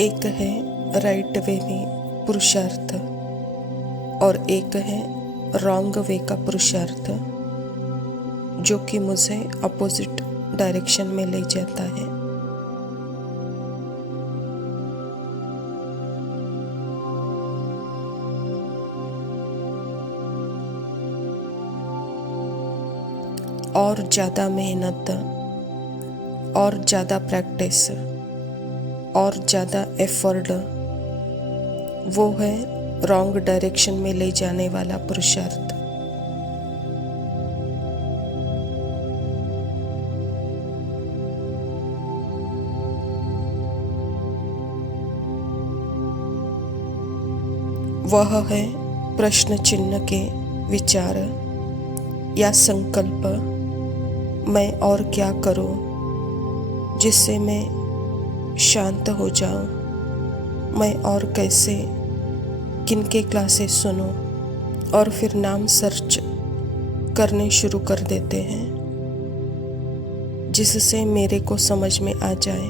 एक है right way में पुरुषार्थ और एक है रॉन्ग वे का पुरुषार्थ, जो कि मुझे अपोजिट डायरेक्शन में ले जाता है। और ज़्यादा मेहनत और ज़्यादा प्रैक्टिस और ज़्यादा एफर्ट, वो है रॉन्ग डायरेक्शन में ले जाने वाला पुरुषार्थ। वह है प्रश्न चिन्ह के विचार या संकल्प, मैं और क्या करूं जिससे मैं शांत हो जाऊं, मैं और कैसे किनके क्लासेस सुनूं, और फिर नाम सर्च करने शुरू कर देते हैं जिससे मेरे को समझ में आ जाए।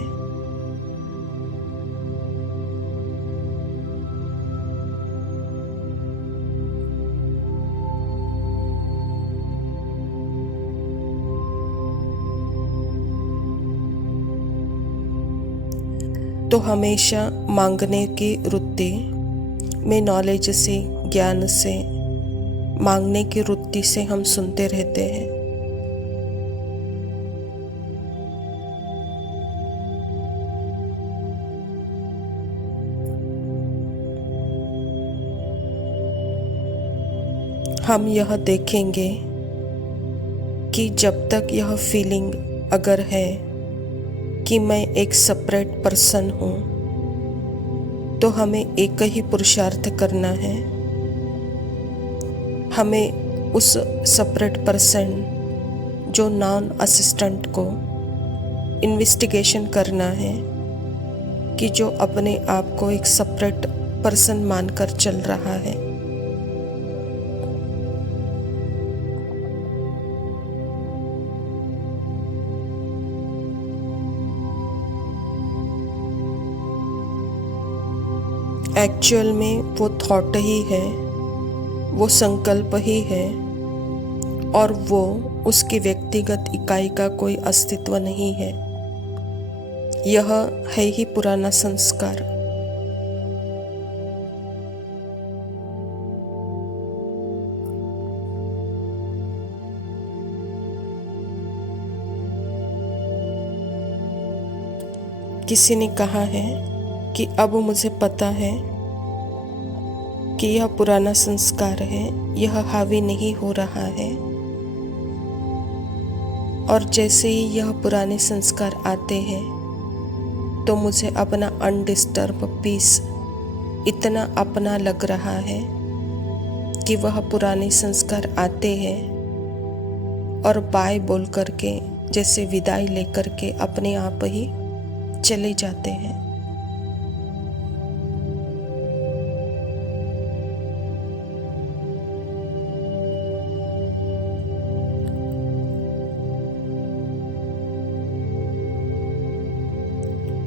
तो हमेशा मांगने की वृत्ति में, नॉलेज से, ज्ञान से, मांगने की वृत्ति से हम सुनते रहते हैं। हम यह देखेंगे कि जब तक यह फीलिंग अगर है कि मैं एक सेपरेट पर्सन हूँ, तो हमें एक ही पुरुषार्थ करना है। हमें उस सेपरेट पर्सन जो नॉन असिस्टेंट को इन्वेस्टिगेशन करना है कि जो अपने आप को एक सेपरेट पर्सन मानकर चल रहा है। एक्चुअल में वो थॉट ही है, वो संकल्प ही है, और वो उसकी व्यक्तिगत इकाई का कोई अस्तित्व नहीं है। यह है ही पुराना संस्कार। किसी ने कहा है कि अब मुझे पता है कि यह पुराना संस्कार है, यह हावी नहीं हो रहा है, और जैसे ही यह पुराने संस्कार आते हैं तो मुझे अपना अनडिस्टर्ब पीस इतना अपना लग रहा है कि वह पुराने संस्कार आते हैं और बाय बोल करके, जैसे विदाई लेकर के अपने आप ही चले जाते हैं।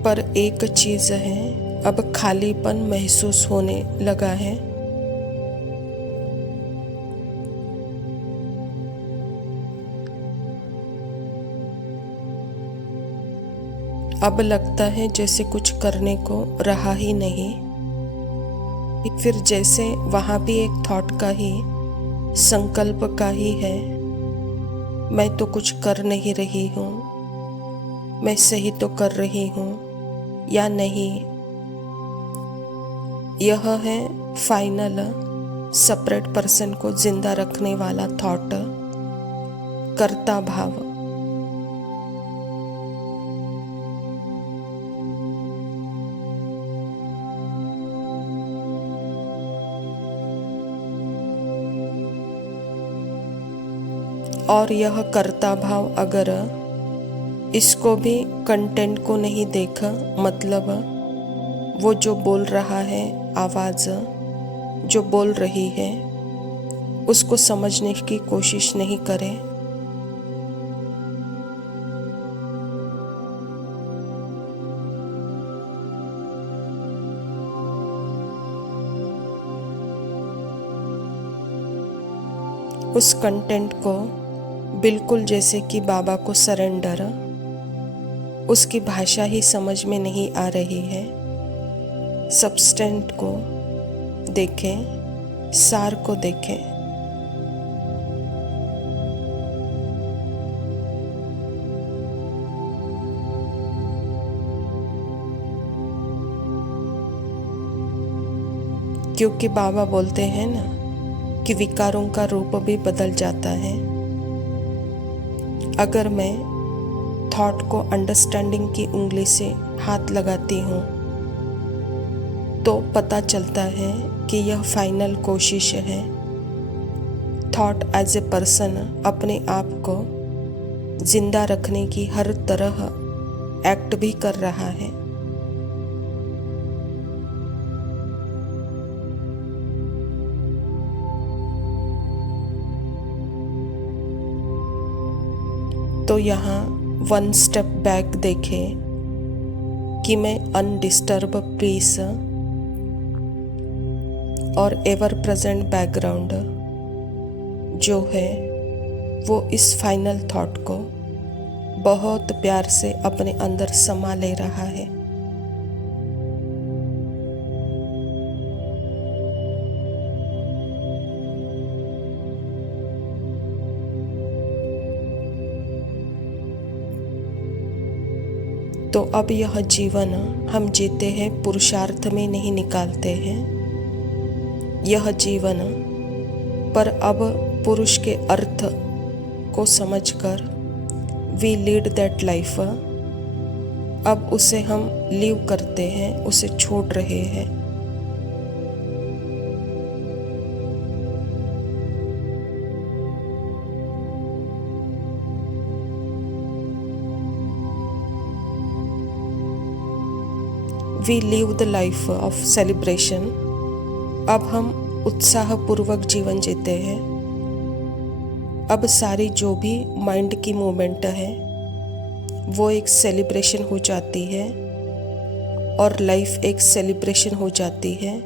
पर एक चीज है, अब खालीपन महसूस होने लगा है। अब लगता है जैसे कुछ करने को रहा ही नहीं। फिर जैसे वहाँ भी एक थॉट का ही, संकल्प का ही है, मैं तो कुछ कर नहीं रही हूँ, मैं सही तो कर रही हूँ या नहीं। यह है फाइनल सेपरेट पर्सन को जिंदा रखने वाला थॉट, कर्ता भाव। और यह कर्ता भाव अगर इसको भी कंटेंट को नहीं देखा, मतलब वो जो बोल रहा है, आवाज़ जो बोल रही है, उसको समझने की कोशिश नहीं करे, उस कंटेंट को बिल्कुल जैसे कि बाबा को सरेंडर, उसकी भाषा ही समझ में नहीं आ रही है। सब्सटेंट को देखें, सार को देखें। क्योंकि बाबा बोलते हैं ना कि विकारों का रूप भी बदल जाता है। अगर मैं थॉट को अंडरस्टैंडिंग की उंगली से हाथ लगाती हूँ तो पता चलता है कि यह फाइनल कोशिश है। थॉट एज ए पर्सन अपने आप को जिंदा रखने की हर तरह एक्ट भी कर रहा है। तो यहाँ 1 स्टेप बैक देखें कि मैं अनडिस्टर्ब पीस और एवर प्रेजेंट बैकग्राउंड जो है वो इस फाइनल थॉट को बहुत प्यार से अपने अंदर समा ले रहा है। तो अब यह जीवन हम जीते हैं पुरुषार्थ में नहीं निकालते हैं यह जीवन, पर अब पुरुष के अर्थ को समझकर वी लीड दैट लाइफ। अब उसे हम लीव करते हैं, उसे छोड़ रहे हैं। We live the life of celebration. अब हम उत्साहपूर्वक जीवन जीते हैं। अब सारी जो भी माइंड की मूवमेंट है वो एक सेलिब्रेशन हो जाती है और लाइफ एक सेलिब्रेशन हो जाती है,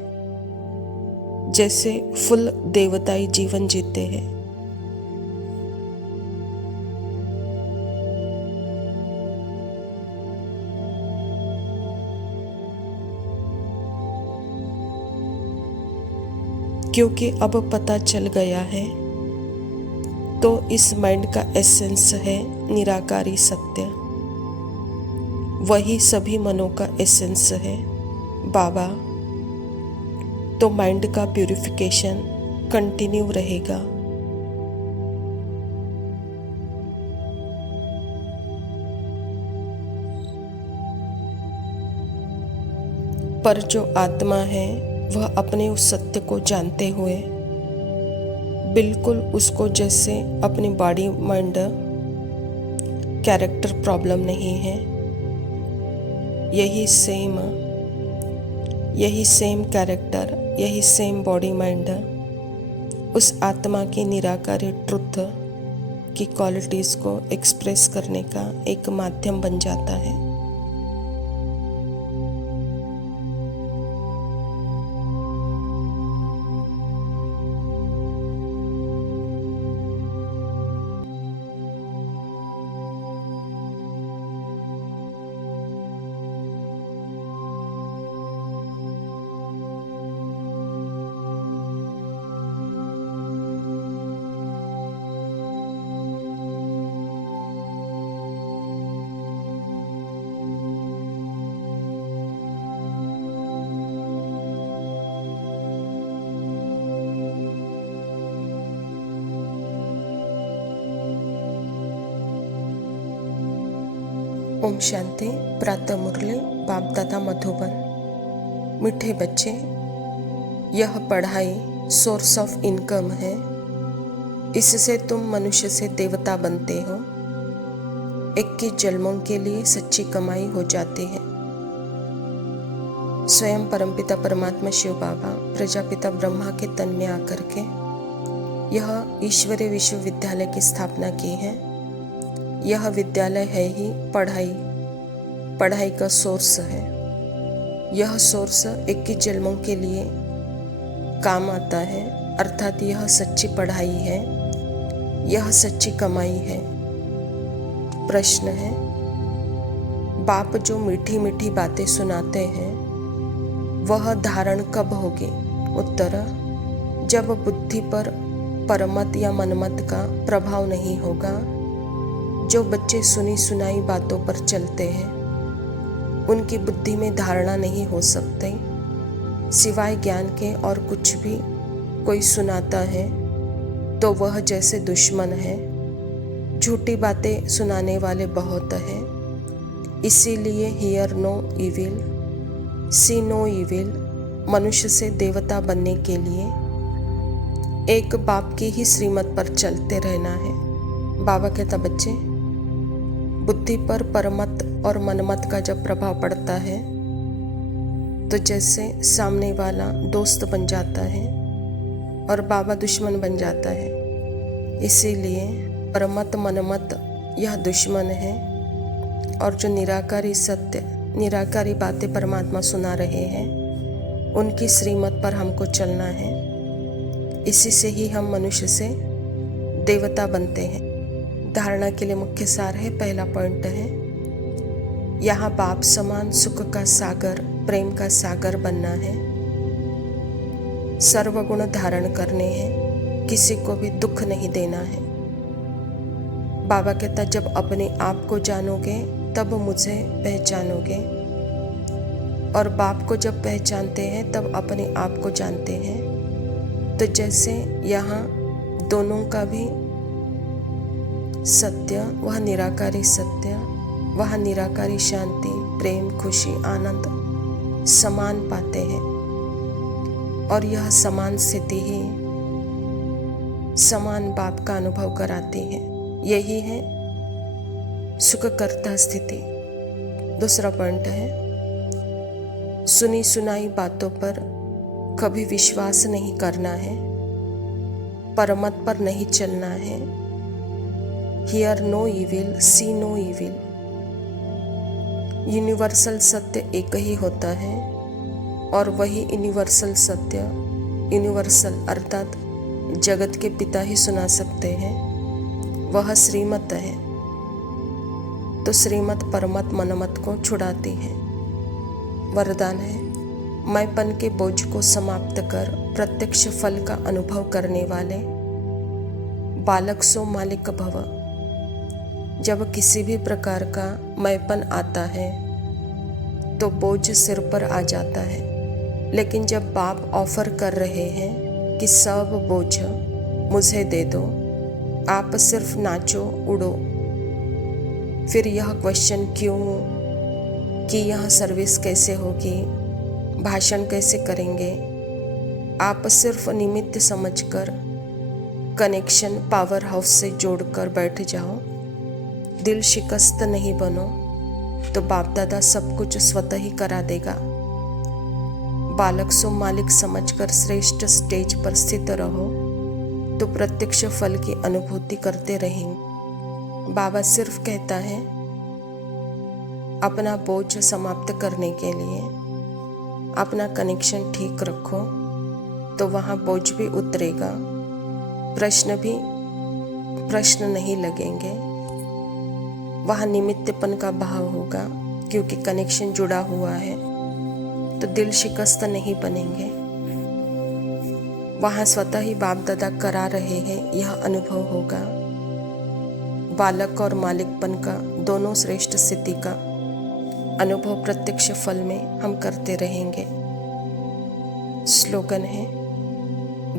जैसे फुल देवताई जीवन जीते हैं। क्योंकि अब पता चल गया है तो इस माइंड का एसेंस है निराकारी सत्य। वही सभी मनों का एसेंस है बाबा। तो माइंड का प्यूरिफिकेशन कंटिन्यू रहेगा। पर जो आत्मा है वह अपने उस सत्य को जानते हुए बिल्कुल उसको जैसे अपनी बॉडी माइंड कैरेक्टर प्रॉब्लम नहीं है, यही सेम कैरेक्टर, यही सेम बॉडी माइंड उस आत्मा की निराकारी ट्रुथ की क्वालिटीज़ को एक्सप्रेस करने का एक माध्यम बन जाता है। ओम शांति। प्रातः मुरली बाप दादा मधुबन। मीठे बच्चे, यह पढ़ाई सोर्स ऑफ इनकम है। इससे तुम मनुष्य से देवता बनते हो। 21 जन्मों के लिए सच्ची कमाई हो जाती है। स्वयं परमपिता परमात्मा शिव बाबा प्रजापिता ब्रह्मा के तन में आकर के यह ईश्वरीय विश्वविद्यालय की स्थापना की है। यह विद्यालय है ही पढ़ाई का सोर्स है। यह सोर्स 21 जन्मों के लिए काम आता है, अर्थात यह सच्ची पढ़ाई है यह सच्ची कमाई है। प्रश्न है, बाप जो मीठी मीठी बातें सुनाते हैं वह धारण कब होगी? उत्तर, जब बुद्धि पर परमत या मनमत का प्रभाव नहीं होगा। जो बच्चे सुनी सुनाई बातों पर चलते हैं उनकी बुद्धि में धारणा नहीं हो सकती। सिवाय ज्ञान के और कुछ भी कोई सुनाता है तो वह जैसे दुश्मन है। झूठी बातें सुनाने वाले बहुत हैं, इसीलिए hear no evil see no evil. मनुष्य से देवता बनने के लिए एक बाप की ही श्रीमत पर चलते रहना है। बाबा कहता, बच्चे, बुद्धि पर परमत और मनमत का जब प्रभाव पड़ता है तो जैसे सामने वाला दोस्त बन जाता है और बाबा दुश्मन बन जाता है। इसीलिए परमत मनमत यह दुश्मन है और जो निराकारी सत्य निराकारी बातें परमात्मा सुना रहे हैं उनकी श्रीमत पर हमको चलना है। इसी से ही हम मनुष्य से देवता बनते हैं। धारणा के लिए मुख्य सार है, पहला पॉइंट है, यहाँ बाप समान सुख का सागर, प्रेम का सागर बनना है। सर्वगुण धारण करने हैं, किसी को भी दुख नहीं देना है। बाबा कहता, जब अपने आप को जानोगे तब मुझे पहचानोगे, और बाप को जब पहचानते हैं तब अपने आप को जानते हैं। तो जैसे यहाँ दोनों का भी सत्य, वह निराकारी सत्य, वह निराकारी शांति, प्रेम, खुशी, आनंद समान पाते हैं, और यह समान स्थिति ही समान बाप का अनुभव कराती है। यही है सुखकर्ता स्थिति। दूसरा पॉइंट है, सुनी सुनाई बातों पर कभी विश्वास नहीं करना है, परमत पर नहीं चलना है। Hear no evil see no evil. Universal सत्य एक ही होता है और वही यूनिवर्सल सत्य, यूनिवर्सल अर्थात जगत के पिता ही सुना सकते हैं। वह श्रीमत है। तो श्रीमत परमत मनमत को छुड़ाती है। वरदान है, मैंपन के बोझ को समाप्त कर प्रत्यक्ष फल का अनुभव करने वाले बालक सो मालिक भव। जब किसी भी प्रकार का मैंपन आता है तो बोझ सिर पर आ जाता है, लेकिन जब बाप ऑफर कर रहे हैं कि सब बोझ मुझे दे दो, आप सिर्फ नाचो, उड़ो, फिर यह क्वेश्चन क्यों कि यह सर्विस कैसे होगी, भाषण कैसे करेंगे, आप सिर्फ निमित्त समझकर कनेक्शन पावर हाउस से जोड़कर बैठ जाओ। दिल शिकस्त नहीं बनो तो बाप दादा सब कुछ स्वतः ही करा देगा। बालक सो मालिक समझकर श्रेष्ठ स्टेज पर स्थित रहो तो प्रत्यक्ष फल की अनुभूति करते रहेंगे। बाबा सिर्फ कहता है, अपना बोझ समाप्त करने के लिए अपना कनेक्शन ठीक रखो तो वहाँ बोझ भी उतरेगा, प्रश्न नहीं लगेंगे, वहाँ निमित्तपन का भाव होगा क्योंकि कनेक्शन जुड़ा हुआ है, तो दिल शिकस्त नहीं बनेंगे। वहाँ स्वतः ही बाप दादा करा रहे हैं, यह अनुभव होगा। बालक और मालिकपन का दोनों श्रेष्ठ स्थिति का अनुभव प्रत्यक्ष फल में हम करते रहेंगे। स्लोगन है,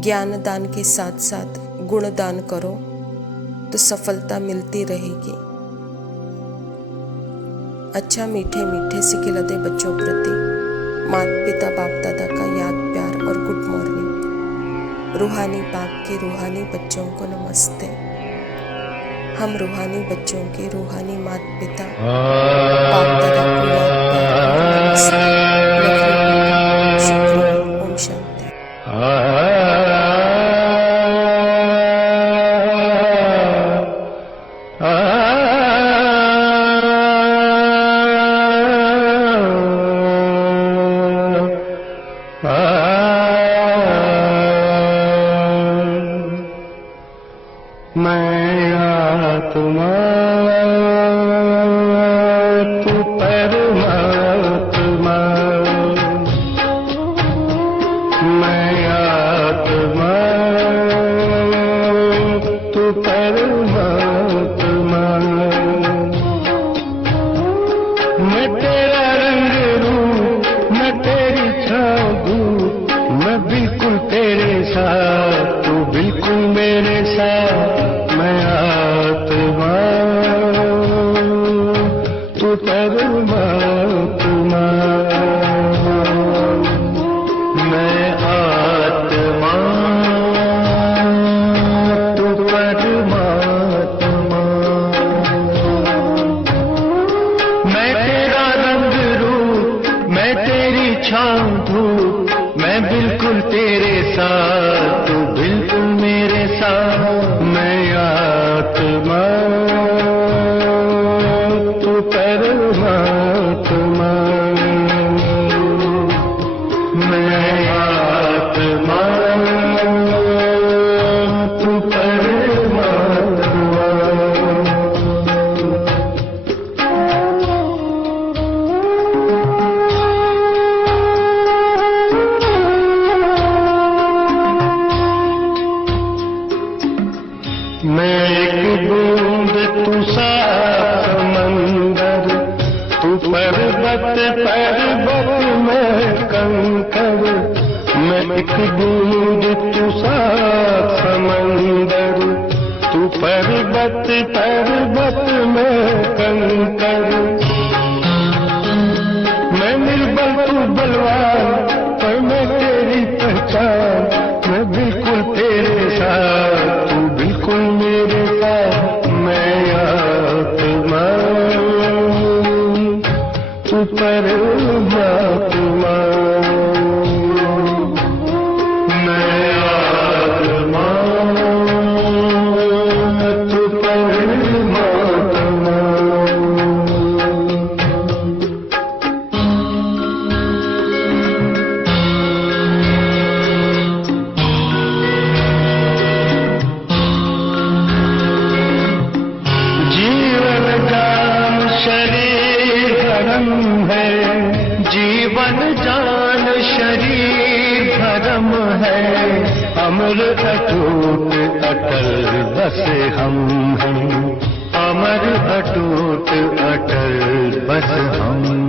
ज्ञान दान के साथ साथ गुण दान करो तो सफलता मिलती रहेगी। अच्छा मीठे मीठे सिखिलते बच्चों प्रति माता पिता बाप दादा का याद, प्यार और गुड मॉर्निंग। रूहानी बाप के रूहानी बच्चों को नमस्ते। हम रूहानी बच्चों के रूहानी माता पिता बाप दादा को याद, प्यार और नमस्ते। शुक्रिया। ओम शांति। मैं मैं तेरा रंग रूप, मैं तेरी छाँव धूप, मैं बिल्कुल तेरे साथ, तू बिल्कुल मेरे साथ। मैं आत्मा, तू परमात्मा। मैं आत्मा, तू परमात्मा। मैं तेरा रंग रूप, मैं तेरी छाँव धूप, मैं बिल्कुल तेरे साथ, तू बिल्कुल मेरे साथ। मैं आत्मा, तू परमात्मा। मैं आत्मा, तू परमात्मा। मैं एक बूंद, तू साफ समंदर, तू पर्वत पर्वत में कंकर। मैं एक बूंद, तू साफ समंदर, तू पर्वत पर्वत में कंकर। मैं निर्बल, तू बलवान, पर मैं तेरी पहचान। मैं बिल्कुल तेरे साथ, तू बिल्कुल मेरे साथ। मैं आत्मा, तू परमात्मा। मैं आत्मा, तू परमात्मा। जीवन जान शरीर धर्म है, जीवन जान शरीर धर्म है। अमर अटूट अटल बस हम हैं, अमर अटूट अटल बस हम।